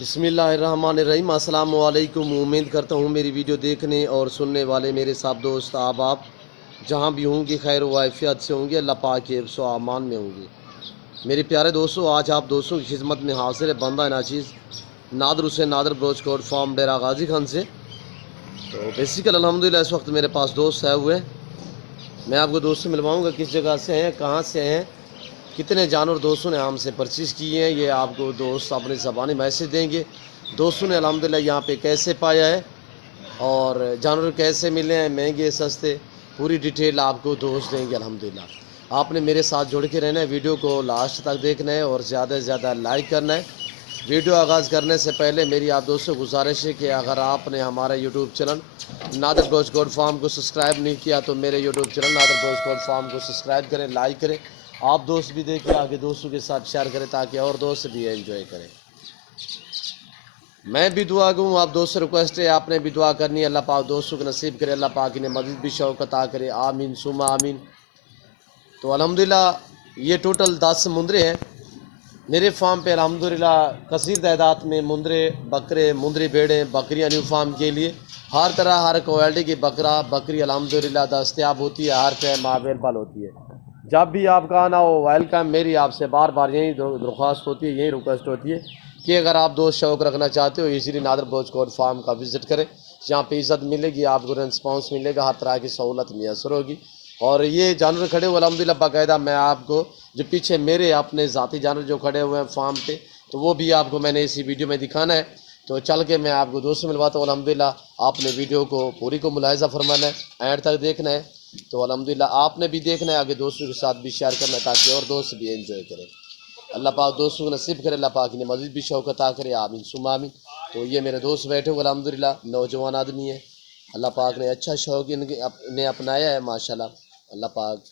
बिस्मिल्लाहिर्रहमानिर्रहीम। अस्सलाम वालेकुम। उम्मीद करता हूँ मेरी वीडियो देखने और सुनने वाले मेरे साथ दोस्त आप जहाँ भी होंगे खैर वाफियत से होंगे, अल्लाह पाक के हिफ्ज़ व अमान में होंगे। मेरे प्यारे दोस्तों, आज आप दोस्तों की खिदमत में हाजिर है बंदा नाचीज़ नादर हुसैन नादर ब्रोच कोट फार्म डेरा गाजी खान से। तो बेसिकल अल्हम्दुलिल्लाह इस वक्त मेरे पास दोस्त आए हुए हैं। मैं आपको दोस्त से मिलवाऊँगा, किस जगह से हैं, कहाँ से हैं, कितने जानवर दोस्तों ने हमसे परचेज़ किए हैं, ये आपको दोस्त अपने ज़बानी मैसेज देंगे। दोस्तों ने अल्हम्दुलिल्लाह यहाँ पे कैसे पाया है और जानवर कैसे मिले हैं, महंगे सस्ते, पूरी डिटेल आपको दोस्त देंगे अल्हम्दुलिल्लाह। आपने मेरे साथ जुड़ के रहना है, वीडियो को लास्ट तक देखना है और ज़्यादा से ज़्यादा लाइक करना है। वीडियो आगाज़ करने से पहले मेरी आप दोस्तों को गुजारिश है कि अगर आपने हमारा यूट्यूब चैनल नादर ब्रोच कोट फार्म को सब्सक्राइब नहीं किया तो मेरे यूट्यूब चैनल नादर ब्रोच कोट फार्म को सब्सक्राइब करें, लाइक करें। आप दोस्त भी देखिए, आगे दोस्तों के साथ शेयर करें ताकि और दोस्त भी एंजॉय करें। मैं भी दुआ करूँ, आप दोस्त से रिक्वेस्ट है आपने भी दुआ करनी है, अल्लाह पाक दोस्तों को नसीब करे, अल्लाह पाक इन्हें मज़ीद भी शौक़ अता करे, आमीन सुमा आमीन। तो अल्हम्दुलिल्लाह ये टोटल 10 मुंदरे हैं मेरे फार्म पे। अल्हम्दुलिल्लाह कसीर तादाद में मुंदरे, बकरे, मुंदरी भेड़ें, बकरियाँ न्यू फार्म के लिए हर तरह हर क्वालिटी की बकरी अल्हम्दुलिल्लाह दस्तयाब होती है, हर टाइम अवेलेबल होती है। जब भी आपका आना हो वेलकम। मेरी आपसे बार बार यही दरख्वास्त होती है, यही रिक्वेस्ट होती है कि अगर आप दोस्त शौक़ रखना चाहते हो इजीली नादर ब्रोच कोट फार्म का विज़िट करें। यहाँ पे इज़्ज़त मिलेगी, आपको रिस्पॉन्स मिलेगा, हर तरह की सहूलत मैसर होगी। और ये जानवर खड़े हुए अल्हम्दुलिल्लाह बाकायदा मैं आपको जो पीछे मेरे अपने ज़ाती जानवर जो खड़े हुए हैं फार्म पे, तो वो भी आपको मैंने इसी वीडियो में दिखाना है। तो चल के मैं आपको दोस्तों मिलवाता हूँ। अल्हम्दुलिल्लाह आपने वीडियो को पूरी को मुलाहिज़ा फरमाना है, एंड तक देखना है। तो अल्हम्दुलिल्लाह आपने भी देखना है, आगे दोस्तों के साथ भी शेयर करना है ताकि और दोस्त भी एंजॉय करें। अल्लाह पाक दोस्तों को नसीब करे, अल्लाह पाक इन्हें मज़ीद भी शौक़ अता करे, आमीन सुमा आमीन। तो ये मेरे दोस्त बैठे हुए अल्हम्दुलिल्लाह नौजवान आदमी है, अल्लाह पाक ने अच्छा शौक़ इन्हें अपनाया है माशाल्लाह। अल्लाह पाक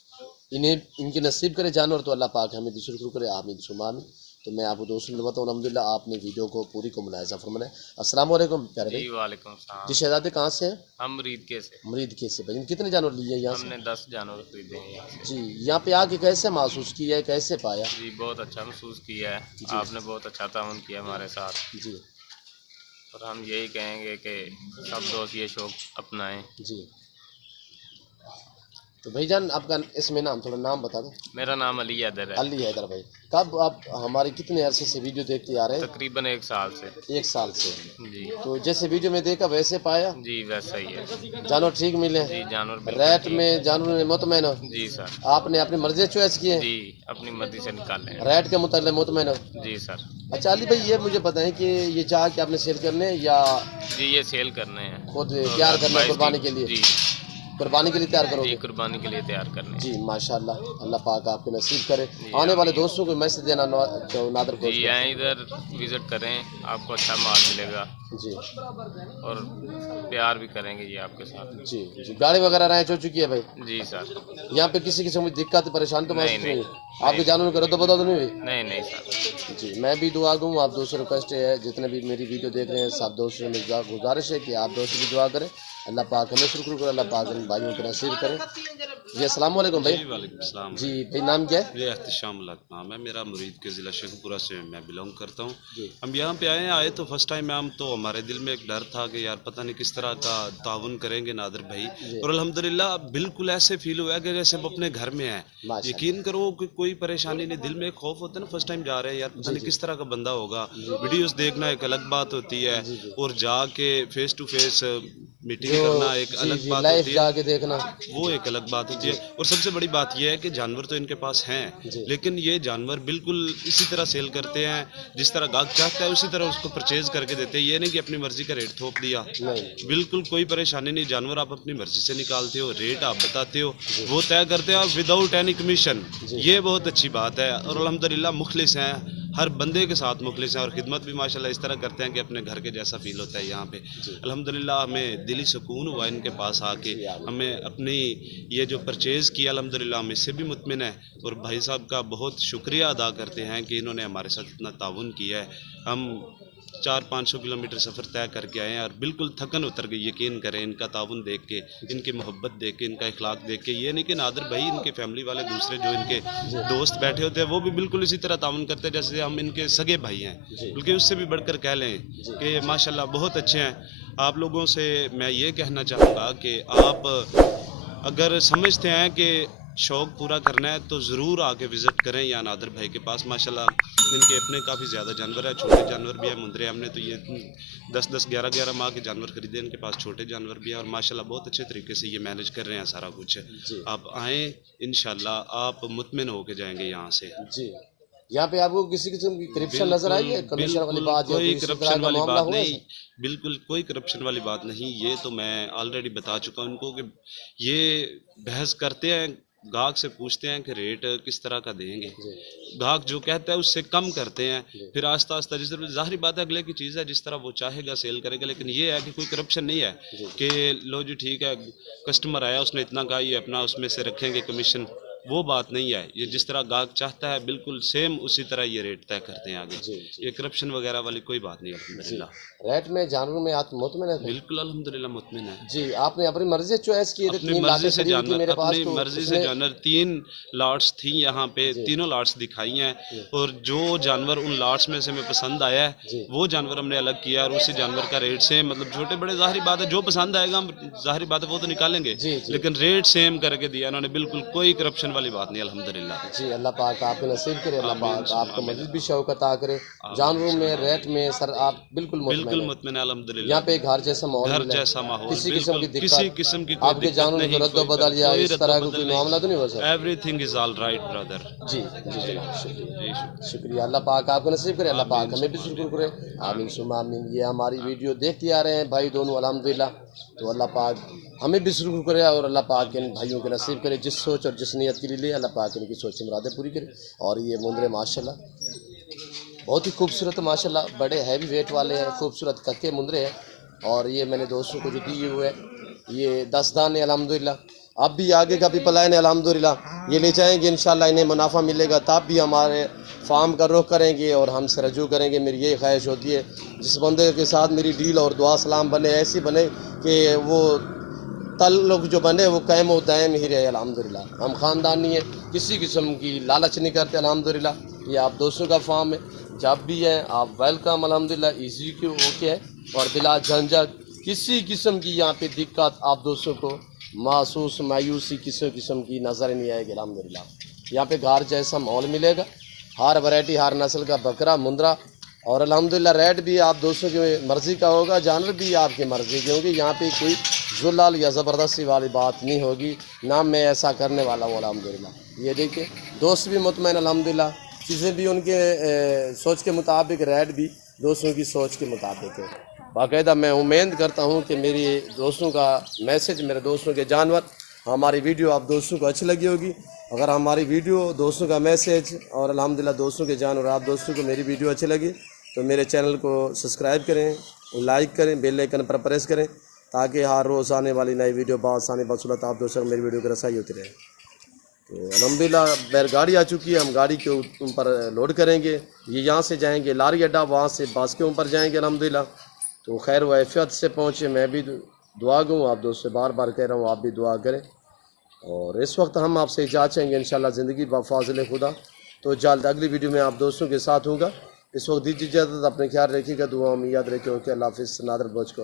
इन्हें इनके नसीब करे जानवर, तो अल्लाह पाक हमें भी शुक्र करे, आमीन सुमा आमीन। तो मैं आपको दोस्तों में बताऊँ अल्हम्दुलिल्लाह आपने वीडियो को पूरी को मुलाहिज़ा फरमाना है। अस्सलाम वालेकुम प्यारे भाई। वालेकुम सलाम। जी शहजादे कहाँ से हैं? हम मुरीद के से। मुरीद के से भाई। कितने जानवर लिए यहाँ से? हमने 10 जानवर खरीदे हैं यहाँ से। जी, यहाँ पे आके कैसे महसूस किया है, कैसे पाया? जी बहुत अच्छा महसूस किया है, आपने बहुत अच्छा ताउन किया हमारे साथ जी। और हम यही कहेंगे कि सब दोस्त ये शौक़ अपनाएं। जी। तो भाईजान आपका इसमें नाम थोड़ा नाम बता दें। मेरा नाम अली हैदर है। अली हैदर भाई। कब आप हमारे कितने अरसे से वीडियो देखते आ रहे हैं? तकरीबन 1 साल से। 1 साल से। जी। तो जैसे वीडियो में देखा वैसे पाया? जी वैसा ही है। जानवर ठीक मिले? जी जानवर रेट में जानवर में मुतमैन हो? जी सर। आपने अपनी मर्जी चॉइस की है? जी अपनी मर्जी से निकाले। रेट के मुताबिक मुतमैन हो? जी सर। अच्छा अली भाई ये मुझे बताएं कि ये चाह के आपने सेल करने या जी ये सेल करने हैं, खुद तैयार करना है कुर्बानी के लिए? जी कुर्बानी के लिए तैयार करोगे? जी कुर्बानी के लिए तैयार करने। जी माशाल्लाह, अल्लाह पाक आपको नसीब करे। आने वाले दोस्तों को मैसेज देना नादर को। जी आए इधर विज़िट करें, आपको अच्छा माल मिलेगा जी और प्यार भी करेंगे ये आपके साथ। जी जी। गाड़ी वगैरह रैंच हो चुकी है भाई? जी सर। यहाँ पे किसी किस्म की दिक्कत परेशानी तो महसूस नहीं? नहीं। आपके जानवर करो तो बता दो नहीं? नहीं सर। जी मैं भी दुआ दूँ, आप दोस्तों रिक्वेस्ट है जितने भी मेरी वीडियो देख रहे हैं सब दोस्तों में गुजारिश है कि आप दोस्त भी दुआ करें, अल्लाह पाक हमें शुक्र करे, अल्लाह पाक इन भाइयों को नसीब करें। जी अस्सलाम वालेकुम भाई। वालेकुम सलाम। जी भाई नाम क्या है? ये एहतिशाम नाम है मेरा, मुरीद के ज़िला शेखपुरा से मैं बिलोंग करता हूँ। हम यहाँ पे आए तो फर्स्ट टाइम हम तो हमारे दिल में एक डर था कि यार पता नहीं किस तरह का ताउन करेंगे नादर भाई, और अल्हम्दुलिल्लाह बिल्कुल ऐसे फील हुआ कि जैसे हम अपने घर में हैं। यकीन करो कि कोई परेशानी नहीं, दिल में एक खौफ होता है ना फर्स्ट टाइम जा रहे हैं, यार पता नहीं किस तरह का बंदा होगा। वीडियोस देखना एक अलग बात होती है और जाके फेस टू फेस मीटिंग करना एक अलग बात होती है, जाके देखना वो एक अलग बात होती है। और सबसे बड़ी बात यह है कि जानवर तो इनके पास हैं, लेकिन ये जानवर बिल्कुल इसी तरह सेल करते हैं जिस तरह गाहक चाहता है उसी तरह उसको परचेज करके देते हैं। ये नहीं कि अपनी मर्जी का रेट थोप दिया, बिल्कुल कोई परेशानी नहीं। जानवर आप अपनी मर्जी से निकालते हो, रेट आप बताते हो, वो तय करते हो विदाउट एनी कमीशन। ये बहुत अच्छी बात है और अल्हम्दुलिल्लाह मुखलिस हैं, हर बंदे के साथ मुखलिस हैं और खिदमत भी माशाल्लाह इस तरह करते हैं कि अपने घर के जैसा फील होता है यहाँ पे। अल्हम्दुलिल्लाह हमें दिली सुकून हुआ इनके पास आके, हमें अपनी ये जो परचेज़ किया अल्हम्दुलिल्लाह हम इससे भी मुतमिन है और भाई साहब का बहुत शुक्रिया अदा करते हैं कि इन्होंने हमारे साथ इतना ताउन किया है। हम 400-500 किलोमीटर सफ़र तय करके आए हैं और बिल्कुल थकन उतर गई। यकीन करें इनका ताउन देख के, इनकी मोहब्बत देख के, इनका इखलाक देख के। ये नहीं कि नादिर भाई, इनके फैमिली वाले दूसरे जो इनके दोस्त बैठे होते हैं वो भी बिल्कुल इसी तरह ताउन करते हैं जैसे हम इनके सगे भाई हैं, बल्कि उससे भी बढ़कर कह लें कि माशाल्लाह बहुत अच्छे हैं। आप लोगों से मैं ये कहना चाहूँगा कि आप अगर समझते हैं कि शौक़ पूरा करना है तो ज़रूर आके विज़िट करें या नादिर भाई के पास। माशाल्लाह इनके अपने काफ़ी ज़्यादा जानवर है, छोटे जानवर भी है मुंदरे। हमने तो ये 10-10, 11-11 माह के जानवर खरीदे, इनके पास छोटे जानवर भी हैं और माशाल्लाह बहुत अच्छे तरीके से ये मैनेज कर रहे हैं सारा कुछ। आप आएँ, इंशाल्लाह आप मुतमिन होके जाएंगे यहाँ से। जी, यहाँ पे आपको किसी किस्म की करप्शन नजर आई है? कमीशन वाली बात या कोई किसी तरह करप्शन का वाली मामला बात हुआ है नहीं, ऐसा? बिल्कुल कोई करप्शन वाली बात नहीं। ये तो मैं ऑलरेडी बता चुका हूँ उनको कि ये बहस करते हैं, गाहक से पूछते हैं कि रेट किस तरह का देंगे, गाहक जो कहता है उससे कम करते हैं, फिर आस्ता आस्ता जिस तरह ज़ाहिर बात है अगले की चीज़ है, जिस तरह वो चाहेगा सेल करेगा। लेकिन ये है कि कोई करप्शन नहीं है कि लो जी ठीक है कस्टमर आया उसने इतना कहा ये अपना उसमें से रखेंगे कमीशन, वो बात नहीं है। ये जिस तरह गाहक चाहता है बिल्कुल सेम उसी तरह ये रेट तय करते हैं आगे। ये करप्शन वगैरह वाली कोई बात नहीं अल्हम्दुलिल्लाह। रेट में जानवर में आप मुतमिन है? बिल्कुल अल्हम्दुलिल्लाह मुतमिन है। जी, आपने अपनी मर्जी से चॉइस की? अपनी मर्जी से जानवर, अपनी मर्जी से जानवर 3 लॉट्स थी यहाँ पे, तीनों लॉट्स दिखाई हैं और जो जानवर उन लॉट्स में से हमें पसंद आया है वो जानवर हमने अलग किया और उसी जानवर का रेट सेम, मतलब छोटे बड़े ज़ाहिर बात है जो पसंद आएगा हम ज़ाहिर बात है वो तो निकालेंगे, लेकिन रेट सेम करके दिया उन्होंने, बिल्कुल कोई करप्शन वाली बात नहीं अल्हम्दुलिल्लाह। जी, अल्लाह पाक आपके नसीब करे, अल्लाह पाक आपको मज़ीद भी शौक़ अता करे। जानवरों में रेट में सर आप बिल्कुल मुतमिन है अल्हम्दुलिल्लाह। यहाँ पे घर जैसा माहौल, घर जैसा माहौल, किसी किस्म की दिक्कत, किसी किस्म की कोई आपके जानवरों को रद्द बदल या इस तरह का कोई मामला तो नहीं हो सकता? Everything is all right brother. जी जी जनाब, शुक्रिया शुक्रिया। अल्लाह पाक आपको नसीब करे, अल्लाह पाक हमें भी शुक्र करे। आमीन सुम्मा आमीन। ये हमारी वीडियो देखते आ रहे हैं भाई दोनों अल्हम्दुलिल्लाह, तो अल्लाह पाक हमें भी शुक्र करे और अल्लाह पाक इन भाइयों के नसीब करे जिस सोच और जिस नीयत के लिए अल्लाह पाक इनकी सोच मुरादें पूरी करे। और ये मुंदरे माशाल्लाह बहुत ही खूबसूरत माशाल्लाह, बड़े हैवी वेट वाले हैं, खूबसूरत कक्के मुंदरे हैं। और ये मैंने दोस्तों को जो दिए हुए ये 10 दाने अल्हम्दुलिल्लाह। अब भी आगे का भी प्लान है अल्हम्दुलिल्लाह, ये ले जाएंगे इंशाल्लाह, इन्हें मुनाफा मिलेगा तब भी हमारे फार्म का रुख करेंगे और हमसे रजू करेंगे। मेरी यही ख्वाहिश होती है जिस बंदे के साथ मेरी डील और दुआ सलाम बने, ऐसी बने कि वो ताल्लुक़ जो बने वो कायम व दायम ही रहे अल्हम्दुलिल्लाह। हम ख़ानदानी है, किसी किस्म की लालच नहीं करते अल्हम्दुलिल्लाह। ये आप दोस्तों का फार्म है, जब भी हैं आप वेलकम अल्हम्दुलिल्लाह, इजी क्यों ओके है और बिला झंझट किसी किस्म की यहाँ पे दिक्कत आप दोस्तों को महसूस मायूसी किसी किस्म की नज़र नहीं आएगी अल्हम्दुलिल्लाह। यहाँ पे घर जैसा माहौल मिलेगा, हर वैरायटी हर नस्ल का बकरा मुंदरा और अल्हम्दुलिल्लाह रेट भी आप दोस्तों की मर्ज़ी का होगा, जानवर भी आपकी मर्ज़ी के होंगे। यहाँ पे कोई जुलाल या ज़बरदस्ती वाली बात नहीं होगी, ना मैं ऐसा करने वाला हूँ अल्हम्दुलिल्लाह। ये देखिए दोस्त भी मुतमईन अल्हम्दुलिल्लाह, चीज़ें भी उनके सोच के मुताबिक, रेट भी दोस्तों की सोच के मुताबिक है। बाकायदा मैं उम्मीद करता हूँ कि मेरी दोस्तों का मैसेज, मेरे दोस्तों के जानवर, हमारी वीडियो आप दोस्तों को अच्छी लगी होगी। अगर हमारी वीडियो, दोस्तों का मैसेज और अल्हम्दुलिल्लाह दोस्तों के जानवर आप दोस्तों को मेरी वीडियो अच्छी लगी तो मेरे चैनल को सब्सक्राइब करें, लाइक करें, बेल आइकन पर प्रेस करें ताकि हर रोज़ आने वाली नई वीडियो बासानी बसूलत आप दोस्तों को मेरी वीडियो की रसाई होती रहे। तो अल्हम्दुलिल्लाह बैलगाड़ी आ चुकी है, हम गाड़ी के ऊपर लोड करेंगे। ये यहाँ से जाएंगे लारी अड्डा, वहाँ से बस के ऊपर जाएंगे अल्हम्दुलिल्लाह। तो खैर व आफियत से पहुँचे, मैं भी दुआ दूँ, आप दोस्त से बार बार कह रहा हूँ आप भी दुआ करें। और इस वक्त हम आपसे इजाज़त चाहेंगे इंशाल्लाह ज़िंदगी बफ़ाज़िल खुदा। तो जल्द अगली वीडियो में आप दोस्तों के साथ होगा। इस वक्त दीजिए इजाज़त, अपने ख्याल रखिएगा, दुआ में याद रखिए। ओके, अल्लाह हाफ़िज़। नादर बोझ को